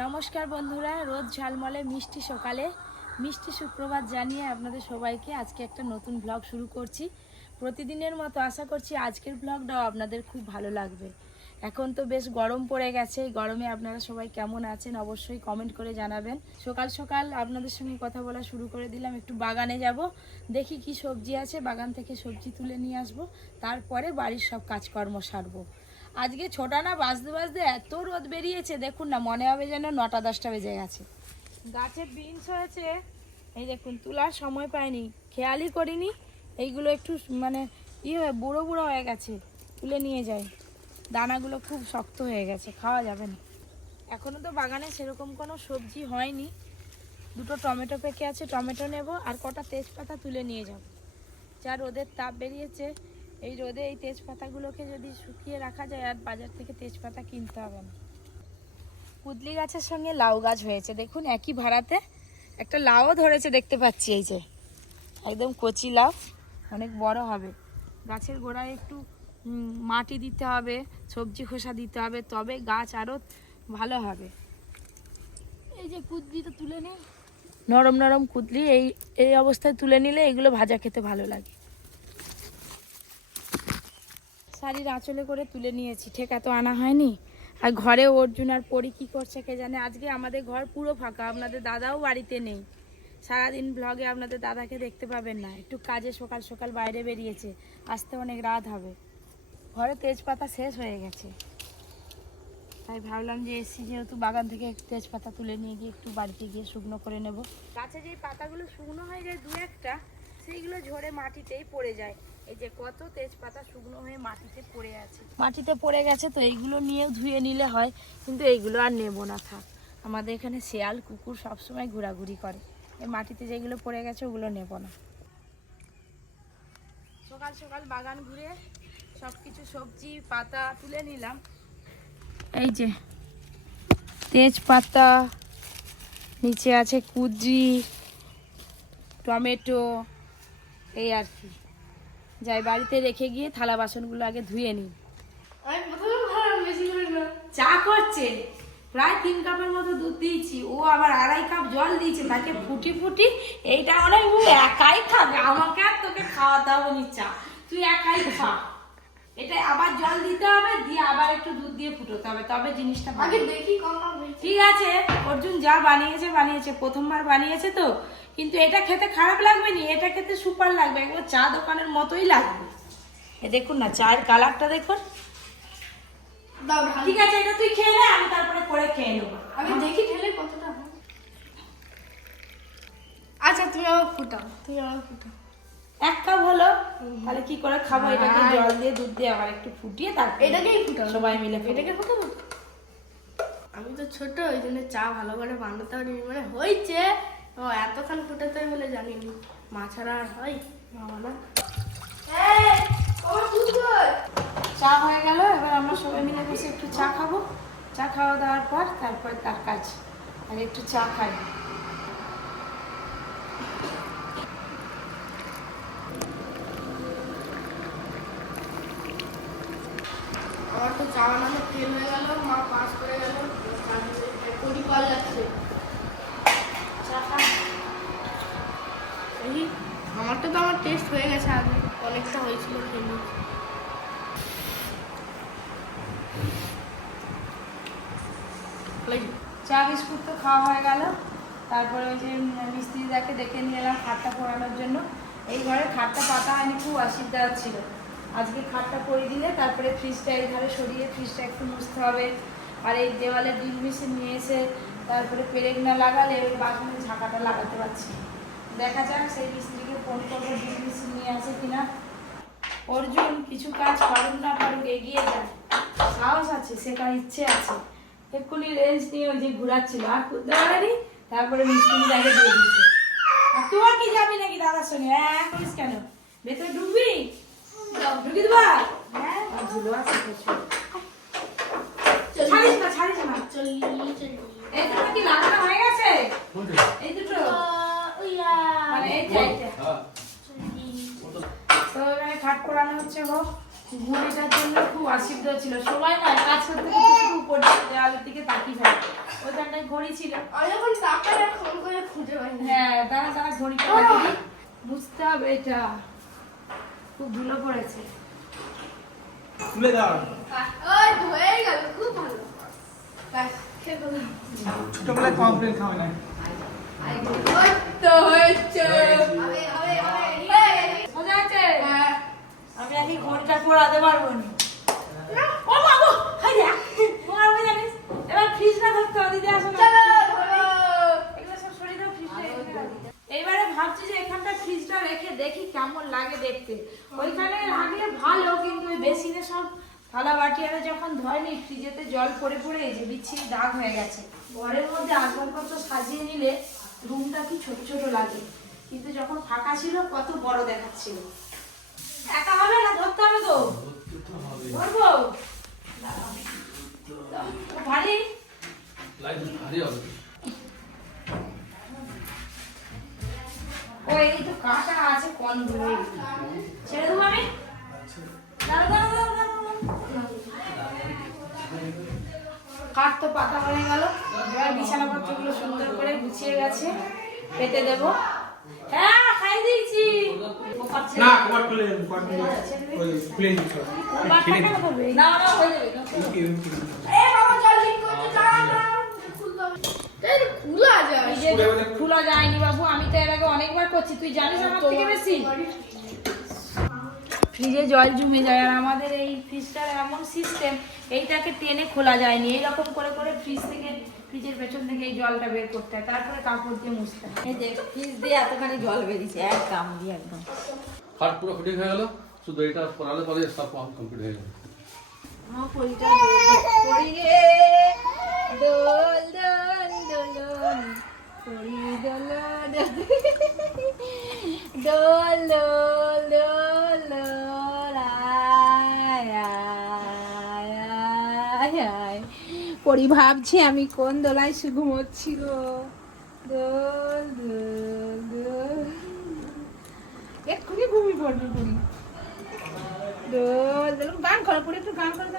নমস্কার বন্ধুরা রোদ ঝালমলে মিষ্টি সকালে। মিষ্টি সুপ্রভাত জানিয়ে আপনাদের সবাইকে আজকে একটা নতুন ব্লগ শুরু করছি। প্রতিদিনের মতো আশা করছি আজকের ব্লগটাও আপনাদের খুব ভালো লাগবে। এখন তো বেশ গরম পড়ে গেছে গরমে আপনারা সবাই কেমন আছেন অবশ্যই কমেন্ট করে জানাবেন। সকাল সকাল আপনাদের সঙ্গে কথা বলা শুরু করে দিলাম, একটু বাগানে যাব। দেখি কি সবজি আছে, বাগান থেকে সবজি তুলে নিয়ে আসব। তারপরে বাড়ির সব কাজকর্ম সারবো। আজকে ছোটা না বাজতে বাজতে এত রোদ বেরিয়েছে, দেখুন না, মনে হবে যেন নটা দশটা বেজে গেছে। গাছে বিনস হয়েছে, এই দেখুন, তোলার সময় পাইনি, খেয়ালই করিনি, এইগুলো একটু মানে ই হয়ে, বুড়ো বুড়ো হয়ে গেছে, তুলে নিয়ে যাই। দানাগুলো খুব শক্ত হয়ে গেছে, খাওয়া যাবে না। এখনও তো বাগানে সেরকম কোনো সবজি হয়নি। দুটো টমেটো পেকে আছে, টমেটো নেব, আর কটা তেজপাতা তুলে নিয়ে যাব। যা রোদের তাপ বেরিয়েছে এই রোদে এই তেজপাতাগুলোকে যদি শুকিয়ে রাখা যায়, আর বাজার থেকে তেজপাতা কিনতে হবে না। কুদলি গাছের সঙ্গে লাউ গাছ হয়েছে। দেখুন, একই ভাড়াতে একটা লাউও ধরেছে দেখতে পাচ্ছি এই যে। একদম কচি লাউ, অনেক বড় হবে। গাছের গোড়ায় একটু মাটি দিতে হবে, সবজি খোসা দিতে হবে, তবে গাছ আরও ভালো হবে। এই যে কুদলিটা তুলে নিই। নরম নরম কুদলি এই এই অবস্থায় তুলে নিলে এগুলো ভাজা খেতে ভালো লাগে। শাড়ির আঁচলে করে তুলে নিয়েছি। ঠেকা তো আনা হয়নি। আর ঘরে অর্জুন আর পরি কি করছে কে জানে? আজকে আমাদের ঘর পুরো ফাঁকা, আপনাদের দাদাও বাড়িতে নেই। সারাদিন ব্লগে আপনাদের দাদাকে দেখতে পাবেন না। একটু কাজে সকাল সকাল বাইরে বেরিয়েছে। আসতে অনেক রাত হবে। ঘরে তেজপাতা শেষ হয়ে গেছে। তাই ভাবলাম যে এসছি যেহেতু বাগান থেকে তেজপাতা তুলে নিয়ে গিয়ে একটু বাড়িতে গিয়ে শুকনো করে নেব। গাছে যেই পাতাগুলো শুকনো হয়ে যায় দু একটা, সেইগুলো ঝরে মাটিতেই পড়ে যায়। এই যে কত তেজপাতা শুকনো হয়ে মাটিতে পড়ে আছে। মাটিতে পড়ে গেছে তো এইগুলো নিয়েও ধুয়ে নিলে হয় কিন্তু এইগুলো আর নেব না থাক। আমাদের এখানে শেয়াল কুকুর সবসময় ঘোরাঘুরি করে। এই মাটিতে যেগুলো পড়ে গেছে ওগুলো নেব না। সকাল সকাল বাগান ঘুরে সব কিছু সবজি পাতা তুলে নিলাম। এই যে তেজপাতা নিচে আছে কুদ্রি টমেটো এই আর কি। যাই বাড়িতে রেখে গিয়ে থালা বাসনগুলো আগে ধুয়ে নিই। চা করছে। প্রায় তিন কাপের মতো দুধ দিয়েছি। ও আবার আড়াই কাপ জল দিয়েছে। তাকে ফুটি ফুটি, এইটা অনেক একাই খাবে। আমাকে আর তোকে খাওয়াতে হবে নি চা। তুই একাই খা। এটা আবার জল দিতে হবে দিয়ে আবার একটু দুধ দিয়ে ফুটোতে হবে। তবে জিনিসটা আগে দেখি ঠিক আছে অর্জুন যা বানিয়েছে বানিয়েছে। প্রথমবার বানিয়েছে তো। কিন্তু এটা খেতে খারাপ লাগবে নি? এটা খেতে সুপার লাগবে। একবার চা দোকানের মতোই লাগবে। এ দেখুন না চায়ের কালারটা দেখুন। ঠিক আছে এটা তুই খেয়ে নে আমি তারপরে পরে খেয়ে নেব। আমি দেখি ঢেলে কতটা আচ্ছা তুমি আবার ফুটাও তুমি আবার ফুটাও। এক কাপ হলো তাহলে কি করে খাব? এটাকে জল দিয়ে দুধ দিয়ে আবার একটু ফুটিয়ে তারপর এটাকেই ফুটাও সবাই মিলে। এটাকে ফুটাবো? আমি তো ছোট ওই জন্য চা ভালো করে বানাতে পারি মানে হয়েছে। ও এতক্ষণ ফুটাতে বলে জানিনি। মা ছাড়া আর হয়? বাবা না। চা হয়ে গেল এবার আমরা সবাই মিলে বসে একটু চা খাব। চা খাওয়া দাওয়ার পর তারপর তার কাজ। আর একটু চা খাই আমার তো চা বানানো ফেল হয়ে গেল, মা পাস করে গেল কড়ি কল যাচ্ছে। চা এই আমারটা তো আমার টেস্ট হয়ে গেছে আগে, অনেকটা হয়েছিল খেয়ে চা বিস্কুট তো খাওয়া হয়ে গেল। তারপরে ওই যে মিস্ত্রিদাকে ডেকে নিয়ে এলাম, খাটটা পোড়ানোর জন্য। এই ঘরে খাটটা পাতা হয়নি, খুব অসুবিধা ছিল আজকে খাটটা করে দিলে তারপরে ফ্রিজটা এই ধারে সরিয়ে ফ্রিজটা একটু মুছতে হবে। আর এই দেওয়ালে ড্রিল মেশিন নিয়ে এসে তারপরে পেরেক না লাগালে ওই বাথরুমের ঝাঁকাটা লাগাতে পারছি। দেখা যাক সেই মিস্ত্রিকে ফোন করব ড্রিল মেশিন নিয়ে আসে কিনা। অর্জুন, কিছু কাজ পারুক না পারুক এগিয়ে যায় সাহস আছে, শেখার ইচ্ছে আছে। এক্ষুনি রেঞ্জ নিয়ে ওই যে ঘুরাচ্ছিল। আর করতে পারেনি তারপরে মিস্ত্রি তাকে দিয়ে দিয়েছে। আর তোমার কি যাবি নাকি দাদার সঙ্গে? হ্যাঁ করিস কেন? ভেতরে ঢুকবি? ঢুকি দেবা? হ্যাঁ আর ঝুলো আছে প্রচুর ছাড়িস না ছাড়িস না। চল্লি চল্লি এই দুটো কি লাগানো হয়ে গেছে? এই দুটো। মানে এই যে তো এখানে খাট করানো হচ্ছে হোক ঘুড়িটার জন্য খুব অসুবিধা ছিল। সবাই না কাজ করতে শুধু দিকে দেওয়ালের দিকে তাকিয়ে থাকে। ওই জন্য ঘড়ি ছিল। যখন তাকাই ফোন করে খুঁজে হ্যাঁ তারা তারা ঘড়িটা বুঝতে হবে এটা। খুব ধুলো পড়েছে। তুলে দাও। ওই হয়ে গেল খুব ভালো। ছোটবেলায় কমপ্লেন খাওয়া না হ্যাঁ। আমি আগে ঘড়িটা পড়াতে পারব না। ও বাবু হাই যা। জানিস? এবার ফ্রিজ না ধরতে হবে দিদি আসো না। এইবারে ভাবছি যে এখানটা ফ্রিজটা রেখে দেখি কেমন লাগে দেখতে ওইখানে রাখলে ভালো কিন্তু ওই বেসিনে সব থালা বাটি আরে যখন ধয়নি ফ্রিজেতে জল পড়ে পড়ে এই যে বিচ্ছিরি দাগ হয়ে গেছে। ঘরের মধ্যে আসবাবপত্র সাজিয়ে নিলে রুমটা কি ছোট ছোট লাগে। কিন্তু যখন ফাঁকা ছিল, কত বড় দেখাচ্ছিল। একা হবে না, ধরতে হবে তো। ধরবো। ভারী। ও, এই তো কাটা আছে কোন ছেড়ে দেবো আমি? কাঠ তো পাতা হয়ে গেল। এবার বিছানাপত্রগুলো সুন্দর করে গুছিয়ে গেছে। পেতে দেবো। হ্যাঁ খাই দিয়েছি। না হয়ে যাবে এ বাবা, খোলা যায়। খোলা যায়নি বাবু আমি তো এর আগে অনেকবার করছি। তুই জানিস আমার থেকে বেশি? ফ্রিজে জল জমে যায়। আর আমাদের এই ফ্রিজটার এমন সিস্টেম এইটাকে টেনে খোলা যায়নি। এইরকম করে করে ফ্রিজ থেকে ফ্রিজের পেছন থেকে এই জলটা বের করতে হয়। তারপরে কাপড় দিয়ে মুছতে হয়। এই যে ফ্রিজ দিয়ে এতখানি জল বেরিয়েছে এক কাম দিয়ে একদম। খাট পুরো ফিটিং হয়ে গেল। শুধু এটা পড়ালে পরে সব কাম কমপ্লিট হয়ে যাবে আমার পরিটা পরি রে দোল দোল দোলন পরি দোল দোল দোল। আয় আয় পরি ভাবছি আমি কোন দোলায় শুধু ঘুমোচ্ছিল দোল দোল দোল। এক্ষুনি ঘুমিয়ে পড়বে পরি। দোল দোল। গান করো পরে একটু গান করে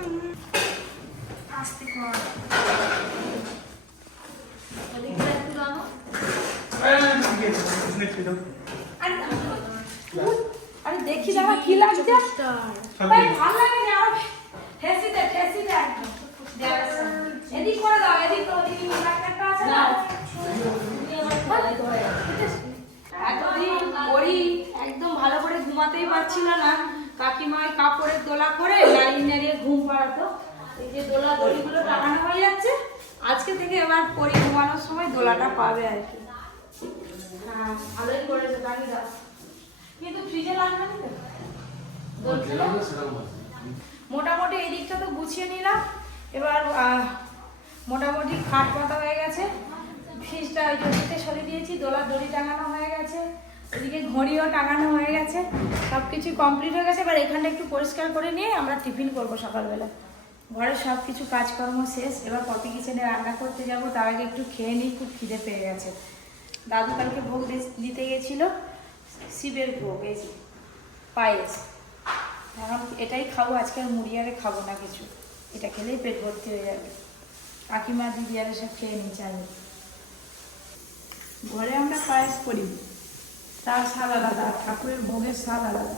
আরে দেখি দাদা কি লাগছে। ভালো লাগে না একদম। এদিক করে দাও এদিক তো ওদিক একটা আছে না? এতদিন করি একদম ভালো করে ঘুমাতেই পারছিল না কাকিমা ওই কাপড়ের দোলা করে নাড়িয়ে ঘুম পাড়াতো। এই যে দোলা দড়িগুলো টাঙানো হয়ে যাচ্ছে আজকে থেকে এবার পরি ঘুমানোর সময় দোলাটা পাবে আর কি। হ্যাঁ ভালোই করেছে টাঙিয়ে দাও। কিন্তু ফ্রিজে লাগবে না মোটামুটি এই দিকটা তো গুছিয়ে নিলাম। এবার মোটামুটি খাট পাতা হয়ে গেছে। ফ্রিজটা ওই জমিতে সরিয়ে দিয়েছি দোলার দড়ি টাঙানো হয়ে গেছে, ওদিকে ঘড়িও টাঙানো হয়ে গেছে সব কিছু কমপ্লিট হয়ে গেছে। এবার এখানটা একটু পরিষ্কার করে নিয়ে আমরা টিফিন করব সকালবেলা। ঘরের সব কিছু কাজকর্ম শেষ, এবার কপি কিচেনে রান্না করতে যাব, তার আগে একটু খেয়ে নিই, খুব খিদে পেয়ে গেছে। দাদু কালকে ভোগ দিতে গেছিল, শিবের ভোগ, এই পায়েস। এখন এটাই খাব, আজকে মুড়ি আরে খাব না কিছু। এটা খেলেই পেট ভর্তি হয়ে যাবে। কাকিমা, দিদি আর সব খেয়ে নিচ্ছে আমি ঘরে আমরা পায়েস করি, তার স্বাদ আলাদা, ঠাকুরের ভোগের স্বাদ আলাদা।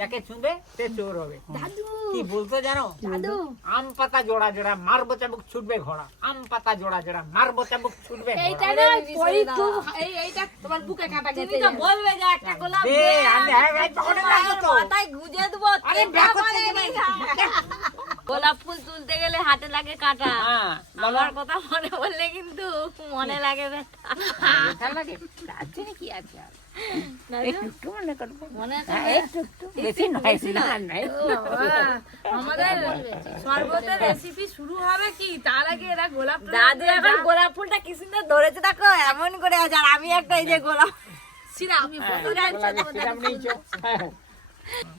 যাকে ছুঁবে সে চোর হবে। কি বলতো জানো? আম পাতা জোড়া জোড়া মারবো চাবুক ছুটবে ঘোড়া। আম পাতা জোড়া জোড়া মারবো চাবুক ছুটবে। তোমার বুকে কাটা তুমি তো বলবে যে একটা গোলাপ দে, আমি- হ্যাঁ, হ্যাঁ, পকেটে তো। মাথায় গুজে দেবো আরে। গোলাপ ফুল তুলতে গেলে হাতে লাগে কাটা। হ্যাঁ, আমার কথা মনে বললে কিন্তু মনে লাগে ব্যথা। লাগে? তার কি আছে একটু একটু মনে করব মনে হ্যাঁ, একটু একটু বেশি নয়। আমাদের শরবতের রেসিপি শুরু হবে কি? তার আগে এরা গোলাপ দাদু এখন গোলাপ ফুলটা কি সুন্দর ধরেছে দেখো এমন করে আছে। আর আমি একটা এই যে গোলাপ হ্যাঁ, গোলাপের সিরাপ হ্যাঁ।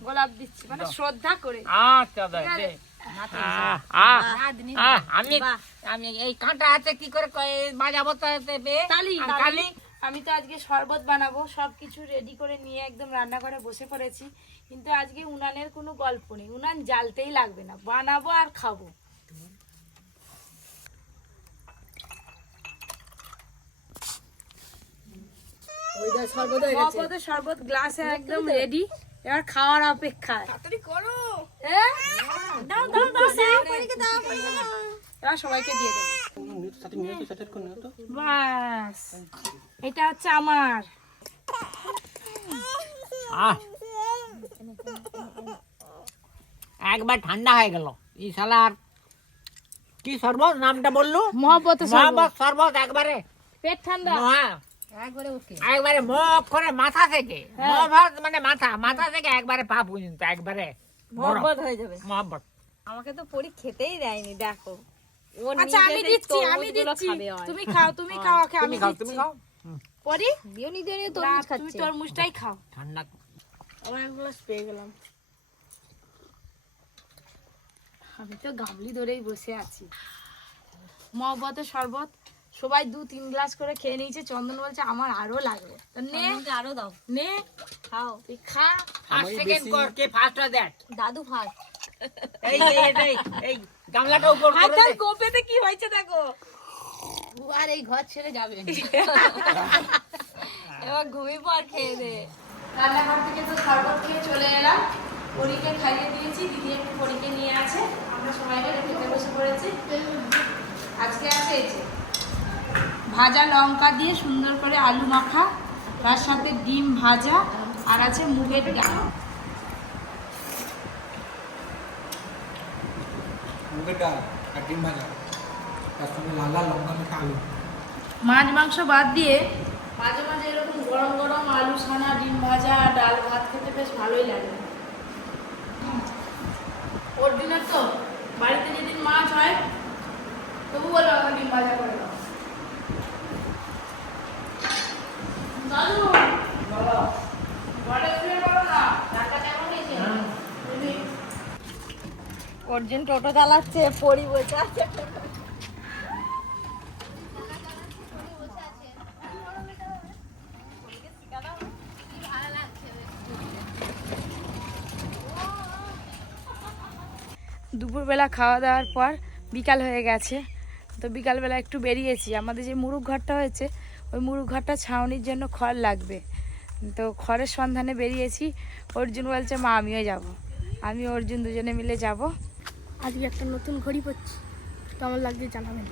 গোলাপ দিচ্ছি মানে শ্রদ্ধা করে। আচ্ছা আমি তো আজকে শরবত বানাবো সব রেডি করে নিয়ে একদম রান্নাঘরে বসে পড়েছি। কিন্তু আজকে উনানের কোনো গল্প নেই। উনান জ্বালতেই লাগবে না। বানাবো আর খাব। শরবত গ্লাসে একদম রেডি এবার খাওয়ার অপেক্ষায় হ্যাঁ? দাও, দাও, দাও, দাও। এবার সবাইকে দিয়ে দেবো। বাস। এটা হচ্ছে আমার। একবার ঠান্ডা হয়ে গেল। এই শালার কি শরবত নামটা বলল? মহব্বতের শরবত একবারে। পেট ঠান্ডা। মহা। একবারে ওকে একবারে মপ করে মাথা থেকে। মহাভারত মানে মাথা মাথা থেকে একবারে পা পর্যন্ত একবারে মহব্বত হয়ে যাবে। মহাব্বত আমাকে তো পরি খেতেই দেয়নি দেখো। আচ্ছা আমি দিচ্ছি আমি দিচ্ছি। তুমি খাও তুমি খাও আমি খাও তুমি খাও। পরি? দিও নি দিও নি না, তরমুজ তুমি তরমুজটাই খাও। ঠান্ডা। আমার এক গ্লাস পেয়ে গেলাম। আমি তো গামলি ধরেই বসে আছি। মহব্বতের শরবত? সবাই দু তিন গ্লাস করে খেয়ে নিয়েছে। চন্দন বলছে আমার আরও লাগবে। তো নে আরও দাও। নে। খাও। তুই খা ফার্স্ট সেকেন্ড কর কে ফার্স্ট হয় দ্যাট দাদু ফার্স্ট এই এই এই এই গামলাটা উপর করে হাতার দে। গোপেতে কি হয়েছে দেখো? আর এই ঘর ছেড়ে যাবে এবার ঘুমিয়ে পর খেয়ে দে। রান্নাঘর থেকে তো শরবত খেয়ে চলে এলাম। পরীকে খাইয়ে দিয়েছি দিদি একটু পরীকে নিয়ে আছে। আমরা সবাই মিলে খেতে বসে পড়েছি। আজকে আছে এই যে। ভাজা লঙ্কা দিয়ে সুন্দর করে আলু মাখা তার সাথে ডিম ভাজা আর আছে মুগের ডাল। মুগের ডাল আর ডিম ভাজা তার সঙ্গে লাল লাল লঙ্কা মেখে আলু। মাছ মাংস বাদ দিয়ে মাঝে মাঝে এরকম গরম গরম আলু ছানা ডিম ভাজা আর ডাল ভাত খেতে বেশ ভালোই লাগে। ওর দিনের তো বাড়িতে যেদিন মাছ হয় তবু বলো ডিম ভাজা করে দাও দাদু বলো ঘরে শুয়ে বলো না রান্না কেমন হয়েছে দিদি, অর্জুন টোটো চালাচ্ছে পরি বসে আছে। দুপুরবেলা খাওয়া দাওয়ার পর বিকাল হয়ে গেছে। তো বিকালবেলা একটু বেরিয়েছি। আমাদের যে মুরুগ ঘরটা হয়েছে ওই মুরুগ ঘরটা ছাউনির জন্য খড় লাগবে। তো খড়ের সন্ধানে বেরিয়েছি। অর্জুন বলছে মা আমিও যাব। আমি অর্জুন দুজনে মিলে যাব। আজকে একটা নতুন ঘড়ি পাচ্ছি কেমন লাগছে জানাবেন।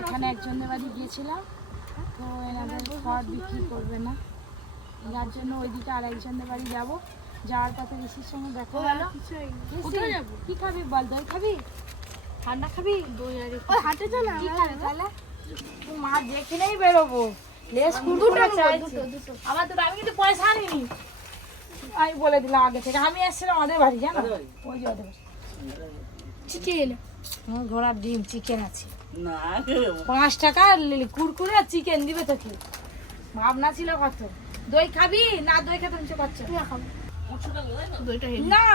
এখানে একজনের বাড়ি গিয়েছিলাম তো এনাদের খড় বিক্রি করবে না। যার জন্য ওইদিকে আর একজনের বাড়ি যাব। যাওয়ার পথে ঋষির সঙ্গে দেখা হলো কোথায় যাব? কি খাবি বল? দই খাবি? ঠান্ডা খাবি? দই আর ওই হাটে চল কি খাবে তাহলে? তুই মা যেখানেই বেরোবো। লেস কুরকুরে চাইছি। আমার তো আমি কিন্তু পয়সা আনিনি। আমি বলে দিলাম আগে থেকে। আমি এসেছিলাম আমাদের বাড়ি জানো? ওই যে ওদের চিকেন ঘোড়ার ডিম চিকেন আছে। পাঁচ টাকা কুরকুরে আর চিকেন দিবে তো তোকে। ভাবনা ছিল কত। দই খাবি? না দই খেতে পাচ্ছ দইটা হেভি না!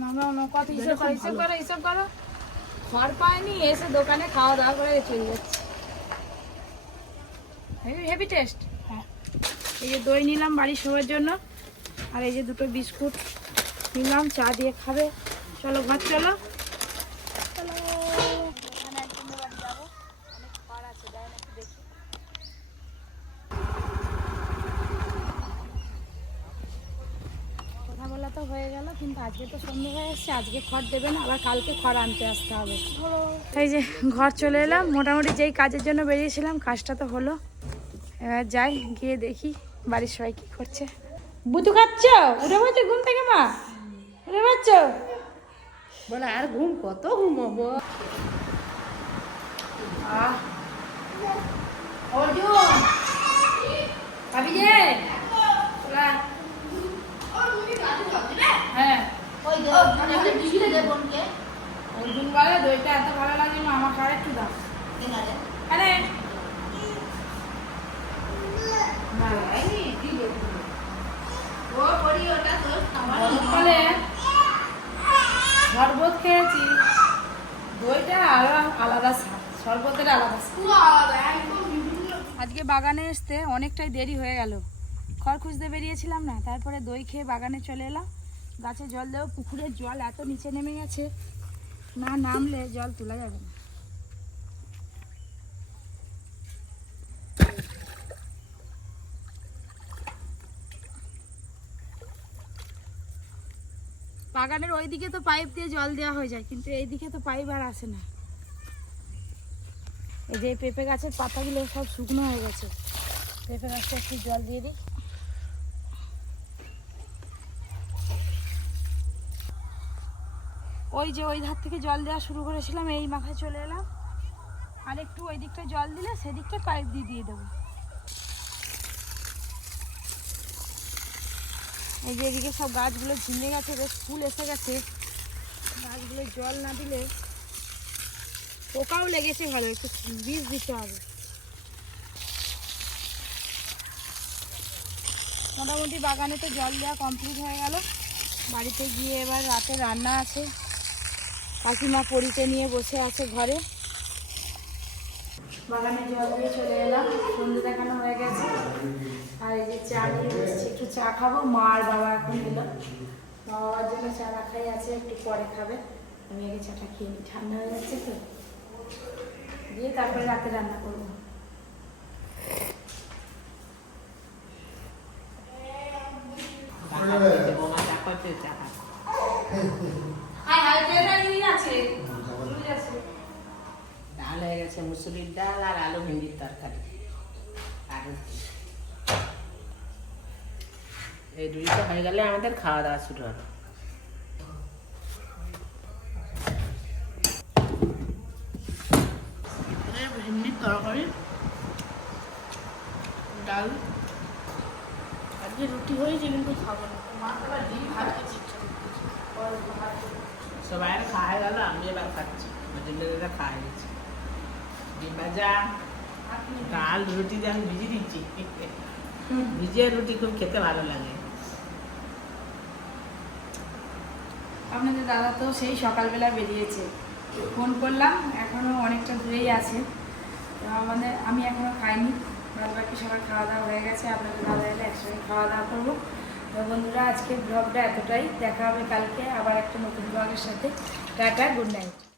না না না হিসেব করো হিসেব করো হিসেব করো। ঘর পায়নি এসে দোকানে খাওয়া দাওয়া করে চলে যাচ্ছে। হেভি টেস্ট হ্যাঁ। এই যে দই নিলাম বাড়ির শোয়ার জন্য আর এই যে দুটো বিস্কুট নিলাম চা দিয়ে খাবে। চলো ঘর চলো কথা বলা তো হয়ে গেল কিন্তু আজকে তো সন্ধ্যে হয়ে এসছে আজকে খড় দেবে না আবার কালকে খড় আনতে আসতে হবে। এই যে ঘর চলে এলাম মোটামুটি যেই কাজের জন্য বেরিয়েছিলাম কাজটা তো হলো। এবার যাই গিয়ে দেখি বাড়ির সবাই কি করছে। বুতু খাচ্ছ? উঠে পড়ছে ঘুম থেকে মা? উঠে পাচ্ছ বলে আর ঘুম কত ঘুমাবো আহ। অর্জুন ভাবি যে চলা। অর্জুন বলে দইটা এত ভালো লাগে মা আমাকে আর একটু দাও। আরে। শরবত খেয়েছি। দইটা আলাদা আলাদা শরবতের আলাদা আজকে বাগানে আসতে অনেকটাই দেরি হয়ে গেল। খড় খুঁজতে বেরিয়েছিলাম না তারপরে দই খেয়ে বাগানে চলে এলাম। গাছে জল দেবো, পুকুরের জল এত নিচে নেমে গেছে, না নামলে জল তোলা যাবে না। বাগানের ওইদিকে তো পাইপ দিয়ে জল দেওয়া হয়ে যায়, কিন্তু এইদিকে তো পাইপ আর আসে না। এই যে পেঁপে গাছের পাতাগুলো সব শুকনো হয়ে গেছে। পেঁপে গাছটা একটু জল দিয়ে দিই। ওই যে ওই ধার থেকে জল দেওয়া শুরু করেছিলাম, এই মাথায় চলে এলাম। আর একটু ওই দিকটা জল দিলে সেদিকটা পাইপ দিয়ে দিয়ে দেবো। এই যে এদিকে সব গাছগুলো ঝিমে গেছে, বেশ ফুল এসে গেছে। গাছগুলো জল না দিলে পোকাও লেগেছে ভালো একটু বীজ দিতে হবে। মোটামুটি বাগানে তো জল দেওয়া কমপ্লিট হয়ে গেল। বাড়িতে গিয়ে এবার রাতে রান্না আছে। কাকিমা পরিতে নিয়ে বসে আছে ঘরে। বাগানে জল দিয়ে চলে এলাম সন্ধে দেখানো হয়ে গেছে। আর এই যে চা নিয়ে বসছি একটু চা খাব। মা আর বাবা এখন এলো। মা বাবার জন্য চা রাখাই আছে একটু পরে খাবে। আমি আগে চাটা খেয়ে নিই ঠান্ডা হয়ে যাচ্ছে তো। দিয়ে তারপরে রাতে রান্না করব। চা ডাল হয়ে গেছে মুসুরির ডাল আর আলু ভেন্ডির তরকারি। আর এই রুটিটা হয়ে গেলে আমাদের খাওয়া দাওয়া শুরু হবে। ভেন্ডির তরকারি ডাল। আজকে রুটি হয়েছে কিন্তু খাব না। মা আবার ডিম ভাত খেতে ইচ্ছা। গেল আমি এবার খাচ্ছি। গেছে ডিম ভাজা, ডাল, রুটি দিয়ে আমি ভিজিয়ে দিচ্ছি। ভিজিয়ে রুটি খুব খেতে ভালো লাগে। আপনাদের দাদা তো সেই সকালবেলা বেরিয়েছে। ফোন করলাম এখনও অনেকটা দূরেই আছে। আমাদের, আমি এখনও খাইনি। বাদ বাকি সবার খাওয়া দাওয়া হয়ে গেছে। আপনাদের দাদা এলে একসঙ্গে খাওয়া দাওয়া করব। তো বন্ধুরা, আজকের ব্লগটা এতটাই। দেখা হবে কালকে আবার একটা নতুন ব্লগের সাথে। Tata good night